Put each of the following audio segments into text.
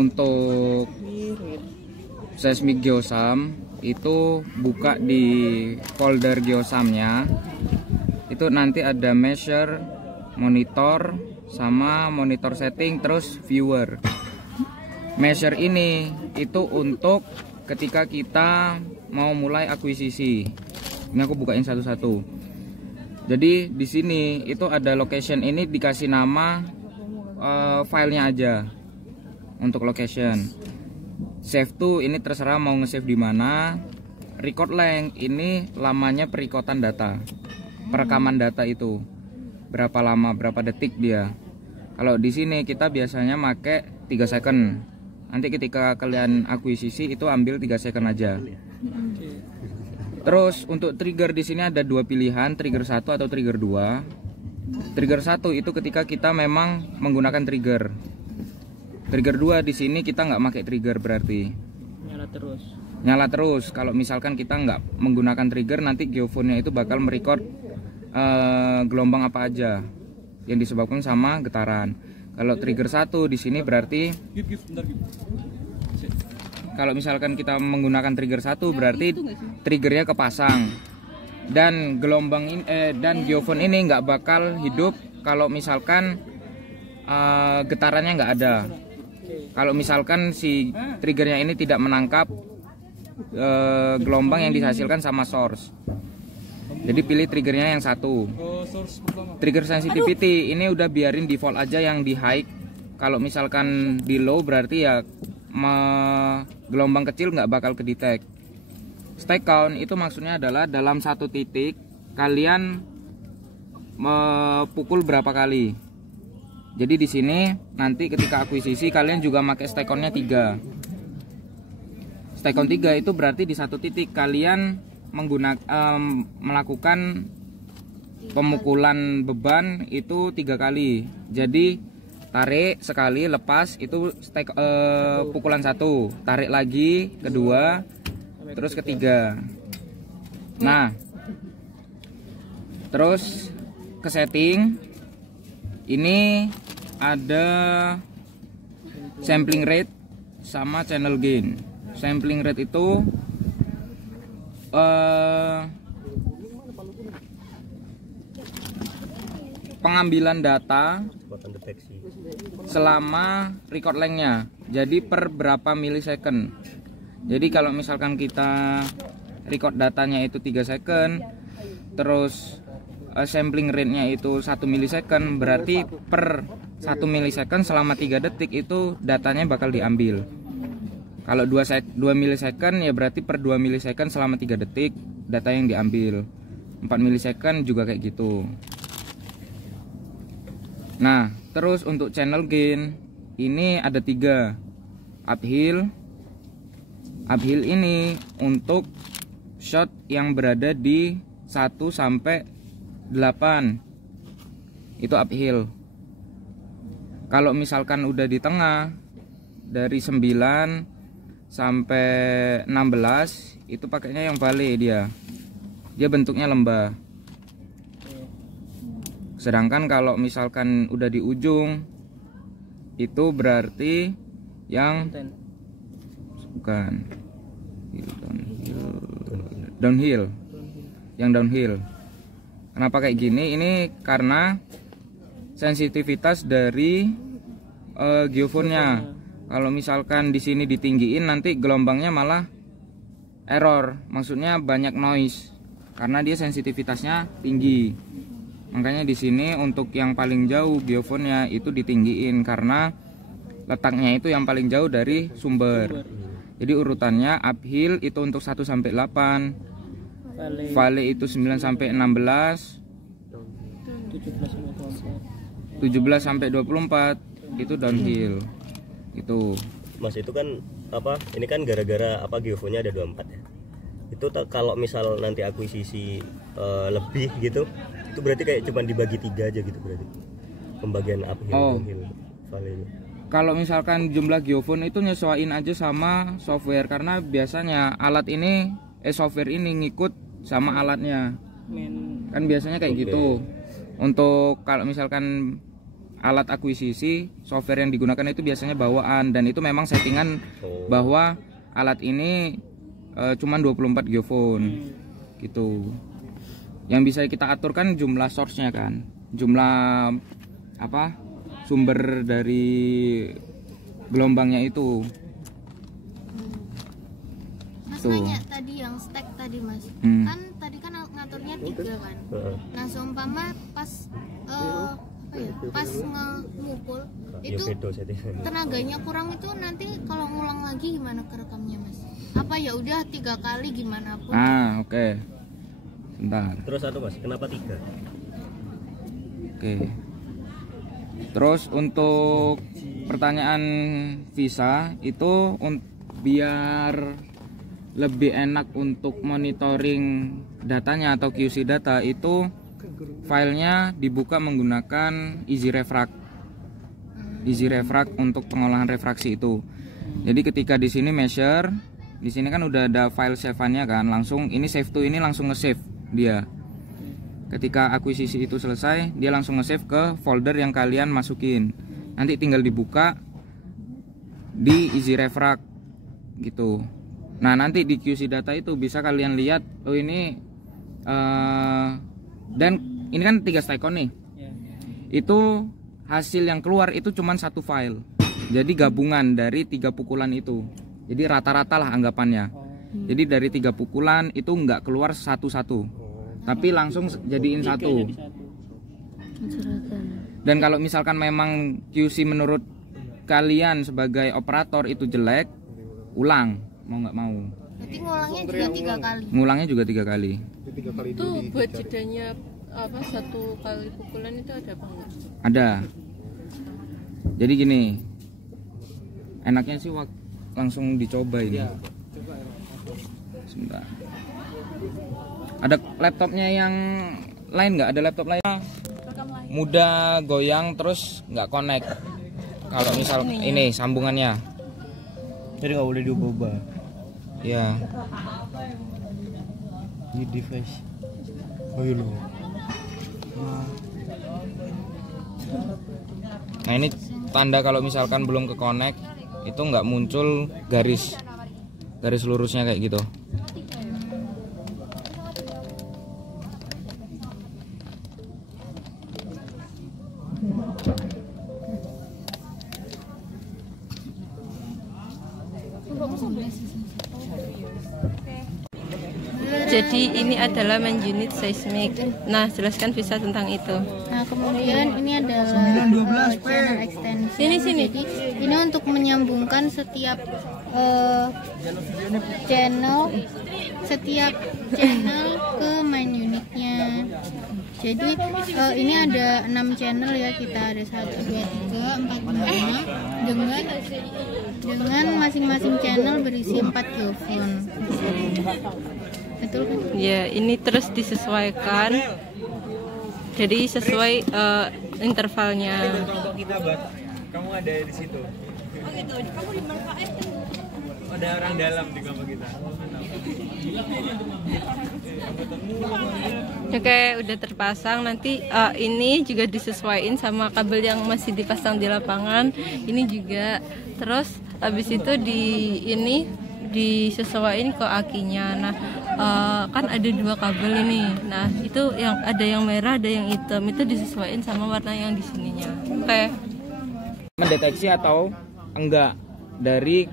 untuk seismic geosam itu buka di folder geosamnya, itu nanti ada measure, monitor, sama monitor setting, terus viewer. Measure ini itu untuk ketika kita mau mulai akuisisi. Ini aku bukain satu-satu. Jadi di sini itu ada location, ini dikasih nama filenya aja untuk location. Save to ini terserah mau nge-save di mana. Record length ini lamanya perikotan data, perekaman data itu berapa lama, berapa detik dia. Kalau di sini kita biasanya make 3 second. Nanti ketika kalian akuisisi itu ambil 3 second aja. Terus untuk trigger di sini ada 2 pilihan, trigger 1 atau trigger 2. Trigger 1 itu ketika kita memang menggunakan trigger. Trigger 2 di sini kita nggak pakai trigger, berarti nyala terus. Nyala terus. Kalau misalkan kita nggak menggunakan trigger, nanti geophone-nya itu bakal merecord gelombang apa aja yang disebabkan sama getaran. Kalau trigger 1 di sini berarti kalau misalkan kita menggunakan trigger 1 berarti triggernya kepasang dan gelombang ini, dan geophone ini nggak bakal hidup kalau misalkan getarannya nggak ada. Kalau misalkan si triggernya ini tidak menangkap gelombang yang dihasilkan sama source. Jadi pilih triggernya yang 1. Trigger sensitivity ini udah biarin default aja yang di high. Kalau misalkan di low berarti ya gelombang kecil nggak bakal kedetek. Stack count itu maksudnya adalah dalam satu titik kalian pukul berapa kali. Jadi di sini nanti ketika akuisisi kalian juga pakai stack countnya 3. Stack count 3 itu berarti di satu titik kalian melakukan pemukulan beban itu 3 kali. Jadi tarik sekali, lepas itu pukulan 1, tarik lagi kedua, terus ketiga. Nah, terus ke setting ini ada sampling rate sama channel gain. Sampling rate itu pengambilan data selama record length-nya, jadi per berapa milisecond. Jadi kalau misalkan kita record datanya itu 3 second, terus sampling rate-nya itu 1 milisecond, berarti per 1 milisecond selama 3 detik itu datanya bakal diambil. Kalau 2 milisecond ya berarti per 2 milisecond selama 3 detik data yang diambil. 4 milisecond juga kayak gitu. Nah, terus untuk channel gain ini ada 3. Uphill. Uphill ini untuk shot yang berada di 1 sampai 8. Itu uphill. Kalau misalkan udah di tengah dari 9 sampai 16 itu pakainya yang valley, dia bentuknya lembah. Sedangkan kalau misalkan udah di ujung itu berarti yang bukan downhill. Yang downhill. Kenapa kayak gini? Ini karena sensitivitas dari geophone-nya. Kalau misalkan di sini ditinggiin nanti gelombangnya malah error, maksudnya banyak noise karena dia sensitivitasnya tinggi. Makanya di sini untuk yang paling jauh geophone-nya itu ditinggiin karena letaknya itu yang paling jauh dari sumber. Jadi urutannya uphill itu untuk 1 sampai 8, valley itu 9 sampai 16, 17 sampai 24 itu downhill. Itu Mas, itu kan apa, ini kan gara-gara apa geophone-nya ada 24 ya. Itu kalau misal nanti akuisisi lebih gitu, itu berarti kayak cuma dibagi 3 aja gitu berarti pembagian uphill, downhill, valley. Kalau misalkan jumlah geophone itu nyesuaiin aja sama software, karena biasanya alat ini software ini ngikut sama alatnya. Kan biasanya kayak gitu. Untuk kalau misalkan alat akuisisi, software yang digunakan itu biasanya bawaan, dan itu memang settingan bahwa alat ini cuman 24 geofone gitu. Yang bisa kita aturkan jumlah source-nya kan, jumlah sumber dari gelombangnya itu. Mas nanya tadi yang stack tadi Mas, kan tadi kan ngaturnya 3 kan. Nah seumpama pas pas ngepul itu tenaganya kurang, itu nanti kalau ngulang lagi gimana kerekamnya Mas? Apa ya udah 3 kali gimana pun? Oke. Bentar. Terus satu Mas, kenapa 3? Oke. Terus untuk pertanyaan visa itu biar lebih enak untuk monitoring datanya atau QC data, itu filenya dibuka menggunakan EasyRefract. EasyRefract untuk pengolahan refraksi itu. Jadi ketika di sini measure, di sini kan udah ada file save-nya kan, langsung ini save to ini langsung nge-save dia. Ketika akuisisi itu selesai, dia langsung nge-save ke folder yang kalian masukin. Nanti tinggal dibuka di EasyRefract gitu. Nah, nanti di QC data itu bisa kalian lihat, oh ini dan ini kan 3 stekon nih. Itu hasil yang keluar itu cuman 1 file. Jadi gabungan dari 3 pukulan itu. Jadi rata-rata lah anggapannya. Jadi dari 3 pukulan itu nggak keluar satu-satu, tapi langsung jadiin 1. Dan kalau misalkan memang QC menurut kalian sebagai operator itu jelek, ulang mau nggak mau. Berarti ngulangnya juga 3 kali. Ngulangnya juga 3 kali. Itu buat jedanya 1 kali pukulan itu ada apa enggak? Ada. Jadi gini, enaknya sih langsung dicoba ini. Sebentar. Ada laptopnya yang lain nggak? Ada laptop lain mudah goyang terus nggak connect. Kalau misal ini sambungannya, jadi nggak boleh diubah-ubah. Ya. Di device. Oh iya loh. Nah ini tanda kalau misalkan belum ke connect, itu nggak muncul garis lurusnya kayak gitu. Jadi ini adalah main unit seismik. Nah, jelaskan bisa tentang itu. Nah, kemudian ini adalah channel extension. Sini. Jadi ini untuk menyambungkan setiap channel ke main unitnya. Jadi ini ada 6 channel ya, kita ada 1, 2, 3, 4, 5 dengan masing-masing channel berisi 4 geofone. Betul kan? Ya, ini terus disesuaikan. Jadi sesuai intervalnya. Kamu ada di situ. Oh gitu. Kamu di KS. Ada orang dalam di kamar kita. Oke, udah terpasang. Nanti ini juga disesuaikan sama kabel yang masih dipasang di lapangan. Ini juga. Terus habis itu disesuaikan ke akinya. Nah, kan ada 2 kabel ini. Nah, itu yang ada yang merah, ada yang hitam. Itu disesuaikan sama warna yang di sininya. Oke. Mendeteksi atau enggak dari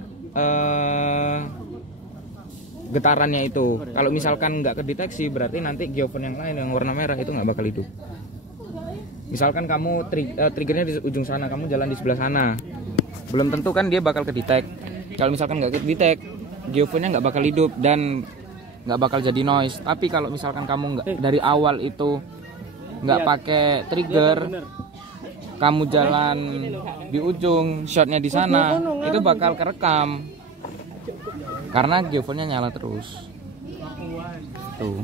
getarannya itu. Kalau misalkan enggak kedeteksi, berarti nanti geofone yang lain yang warna merah itu nggak bakal hidup. Misalkan kamu triggernya di ujung sana, kamu jalan di sebelah sana, belum tentu kan dia bakal kedetek. Kalau misalkan nggak kedetek, geofonenya nggak bakal hidup dan nggak bakal jadi noise. Tapi kalau misalkan kamu nggak dari awal itu nggak pakai trigger, kamu jalan di ujung, shotnya di sana, itu bakal kerekam karena geofonenya nyala terus. Tuh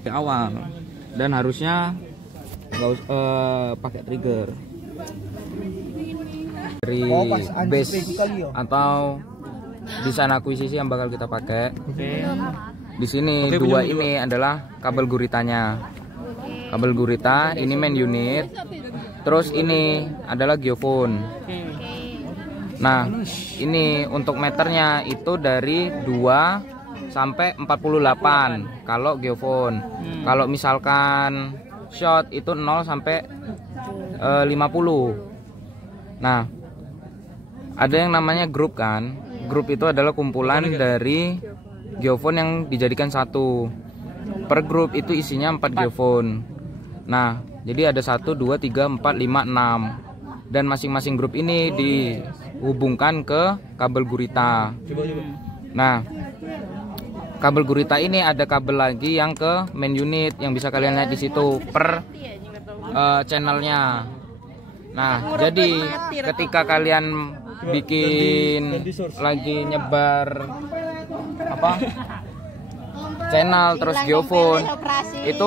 di awal, dan harusnya nggak pakai trigger dari base atau desain akuisisi yang bakal kita pakai. Di sini 2 ini adalah kabel guritanya. Kabel gurita ini main unit, Terus ini adalah geofone. Nah, ini untuk meternya itu dari 2 sampai 48 kalau geofone. Kalau misalkan shot itu 0 sampai 50. Nah, ada yang namanya grup kan. Grup itu adalah kumpulan dari geofone yang dijadikan satu. Per grup itu isinya 4 geofone. Nah, jadi ada 1, 2, 3, 4, 5, 6. Dan masing-masing grup ini dihubungkan ke kabel gurita. Nah, kabel gurita ini ada kabel lagi yang ke main unit yang bisa kalian lihat di situ per channelnya. Nah, jadi ketika kalian bikin lagi nyebar apa channel terus geofone, itu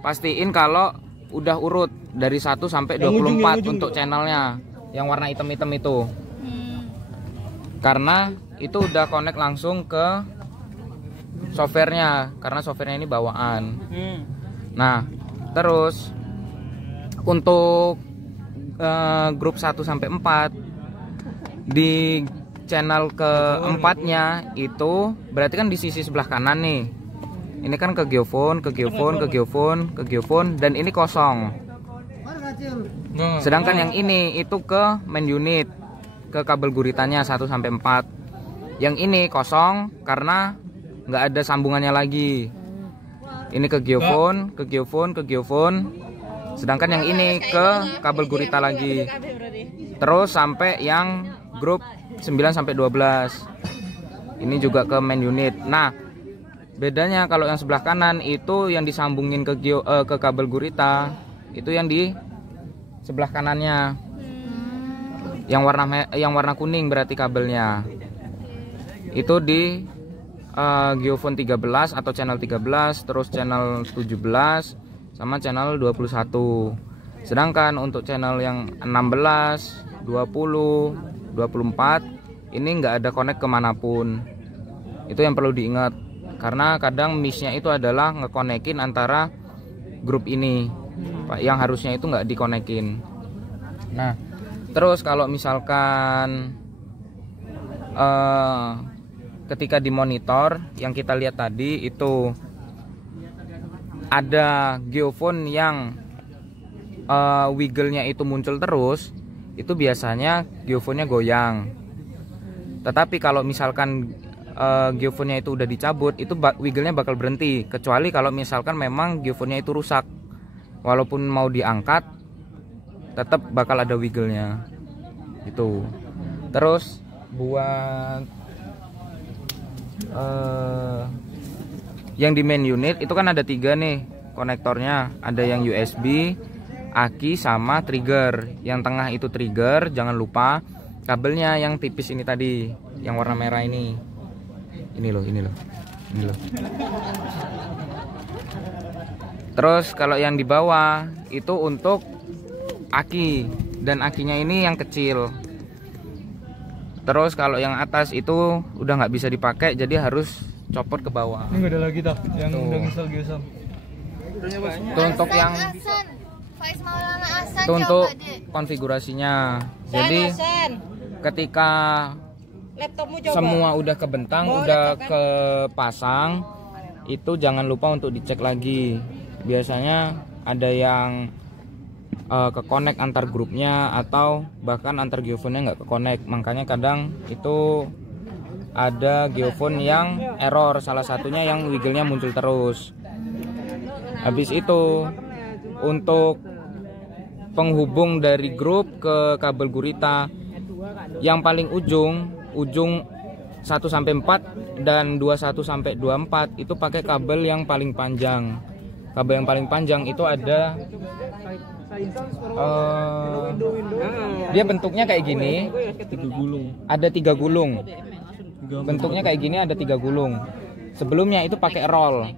pastiin kalau udah urut dari 1 sampai 24 untuk channelnya yang warna hitam-hitam itu. Karena itu udah connect langsung ke softwarenya, karena softwarenya ini bawaan. Nah, terus untuk grup 1 sampai 4 di channel keempatnya itu berarti kan di sisi sebelah kanan nih. Ini kan ke geofone, ke geofone, ke geofone, ke geofone, dan ini kosong. Sedangkan yang ini itu ke main unit, ke kabel guritanya 1 sampai 4. Yang ini kosong karena nggak ada sambungannya lagi. Ini ke geofone, ke geofone, ke geofone. Sedangkan yang ini ke kabel gurita lagi. Terus sampai yang grup 9 sampai 12. Ini juga ke main unit. Nah, bedanya kalau yang sebelah kanan itu yang disambungin ke kabel gurita, itu yang di sebelah kanannya. Yang warna kuning berarti kabelnya. Itu di geofone 13 atau channel 13, terus channel 17 sama channel 21. Sedangkan untuk channel yang 16, 20, 24 ini nggak ada connect kemanapun. Itu yang perlu diingat, karena kadang miss-nya itu adalah ngekonekin antara grup ini yang harusnya itu nggak dikonekin. Nah, terus kalau misalkan ketika di monitor yang kita lihat tadi itu ada geofone yang wiggle-nya itu muncul terus, itu biasanya geofonnya goyang. Tetapi kalau misalkan geofonnya itu udah dicabut, itu wiggle-nya bakal berhenti, kecuali kalau misalkan memang geofonnya itu rusak. Walaupun mau diangkat tetap bakal ada wiggle-nya. Itu. Terus buat yang di main unit itu kan ada 3 nih konektornya, ada yang USB, aki, sama trigger. Yang tengah itu trigger, jangan lupa kabelnya yang tipis ini tadi, yang warna merah ini. Ini loh. Terus kalau yang di bawah itu untuk aki, dan akinya ini yang kecil. Terus kalau yang atas itu udah nggak bisa dipakai, jadi harus copot ke bawah. Ini nggak ada lagi dah yang udah install geosam. Untuk yang untuk konfigurasinya. Jadi ketika semua udah kebentang, udah kepasang, itu jangan lupa untuk dicek lagi. Biasanya ada yang ke connect antar grupnya atau bahkan antar geofonnya nggak ke connect. Makanya kadang itu ada geofone yang error, salah satunya yang wiggle-nya muncul terus. Habis itu untuk penghubung dari grup ke kabel gurita, yang paling ujung 1 sampai 4 dan 21 sampai 24 itu pakai kabel yang paling panjang. Kabel yang paling panjang itu ada dia bentuknya kayak gini, ada 3 gulung. Bentuknya kayak gini, ada 3 gulung. Sebelumnya itu pakai roll,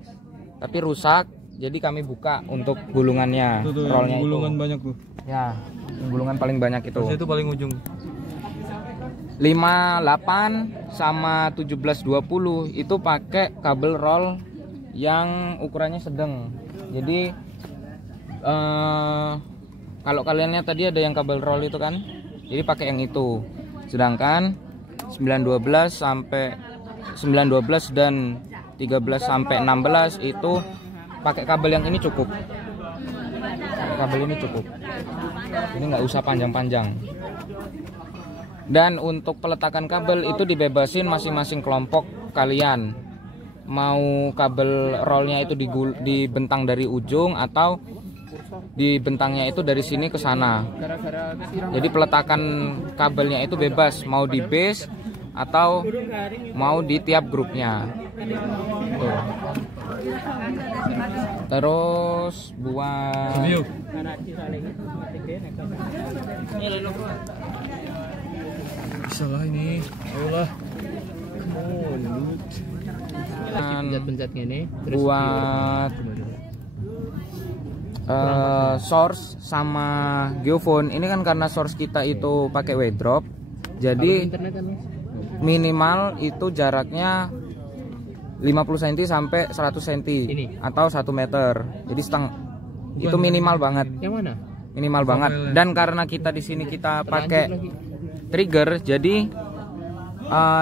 tapi rusak, jadi kami buka untuk gulungannya. Rollnya gulungan itu banyak tuh. ya, gulungan paling banyak itu. Itu paling ujung. 58 sama 1720 itu pakai kabel roll yang ukurannya sedang. Jadi Kalau kalian lihat tadi ada yang kabel roll itu kan, jadi pakai yang itu. Sedangkan 912 sampai 912 dan 13 sampai 16 itu pakai kabel yang ini cukup. Kabel ini cukup. Ini nggak usah panjang-panjang. Dan untuk peletakan kabel itu dibebasin masing-masing kelompok kalian. Mau kabel rollnya itu dibentang dari ujung atau dibentangnya itu dari sini ke sana. Jadi peletakan kabelnya itu bebas, mau di base atau mau di tiap grupnya. Tuh. Terus buat salah ini. Allah. Pencet-pencetnya nih. Buat source sama geophone ini kan karena source kita itu pakai W-drop, jadi minimal itu jaraknya 50 cm sampai 100 cm atau 1 meter. Jadi itu minimal banget. Yang mana? Minimal banget. Dan karena kita di sini kita pakai trigger, jadi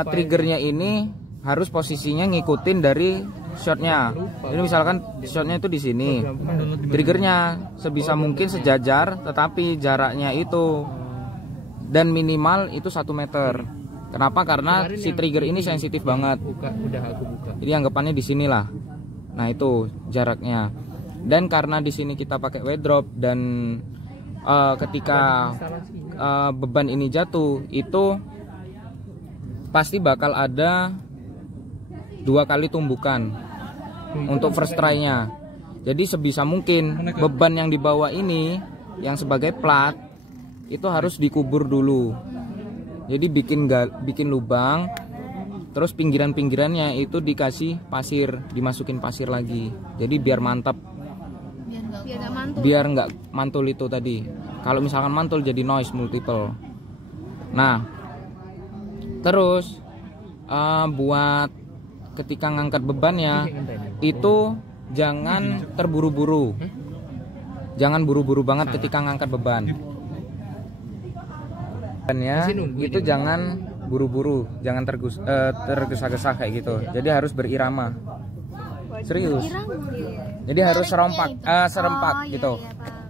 triggernya ini harus posisinya ngikutin dari shotnya. Jadi misalkan shotnya itu di sini, triggernya sebisa mungkin sejajar, tetapi jaraknya itu dan minimal itu 1 meter. Kenapa? Karena si trigger ini sensitif banget. Jadi anggapannya di sinilah. Nah itu jaraknya. Dan karena di sini kita pakai W-drop dan ketika beban ini jatuh itu pasti bakal ada 2 kali tumbukan untuk first try-nya. Jadi sebisa mungkin beban yang dibawa ini yang sebagai plat itu harus dikubur dulu. Jadi bikin lubang, terus pinggiran-pinggirannya itu dikasih pasir, dimasukin pasir lagi. Jadi biar mantap. Biar nggak mantul itu tadi. Kalau misalkan mantul jadi noise multiple. Nah, terus buat ketika ngangkat bebannya itu jangan terburu-buru. Jangan buru-buru banget ketika ngangkat beban. Itu jangan buru-buru, jangan tergesa-gesa kayak gitu. Jadi harus berirama. Serius. Jadi harus serempak gitu.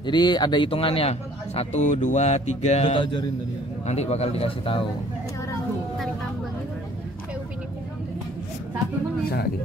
Jadi ada hitungannya. 1, 2, 3. Nanti bakal dikasih tahu. Tarik tambang itu kayak upin ipin. 1 menit. Bisa nggak gitu?